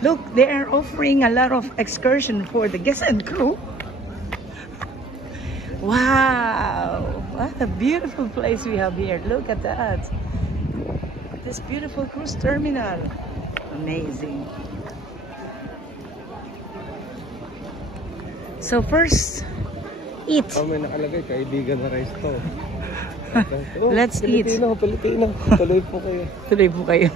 Look, they are offering a lot of excursion for the guests and crew. Wow, what a beautiful place we have here. Look at that. This beautiful cruise terminal. Amazing. So first, eat. Oh, may nakalagay, kaibigan na rice to. Let's eat. Pilipino. Tuloy po kayo. Tuloy po kayo.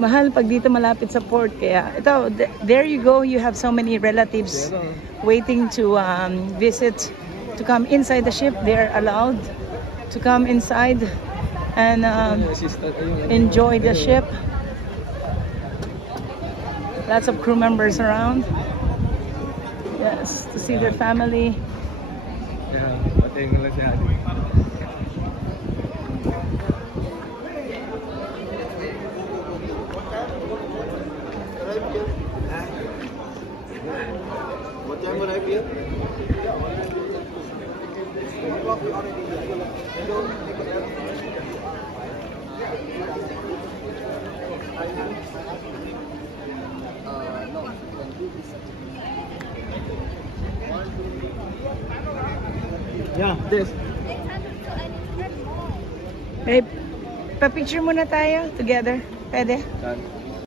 Mahal pag dito malapit sa port, kaya ito, there you go, you have so many relatives waiting to visit, to come inside the ship. They're allowed to come inside and enjoy the ship. Lots of crew members around. Yes, to see their family. Yeah, patayin lang si Adi. What time will I be here? Yeah, this. Hey, pa-picture muna tayo together. Pwede? Done.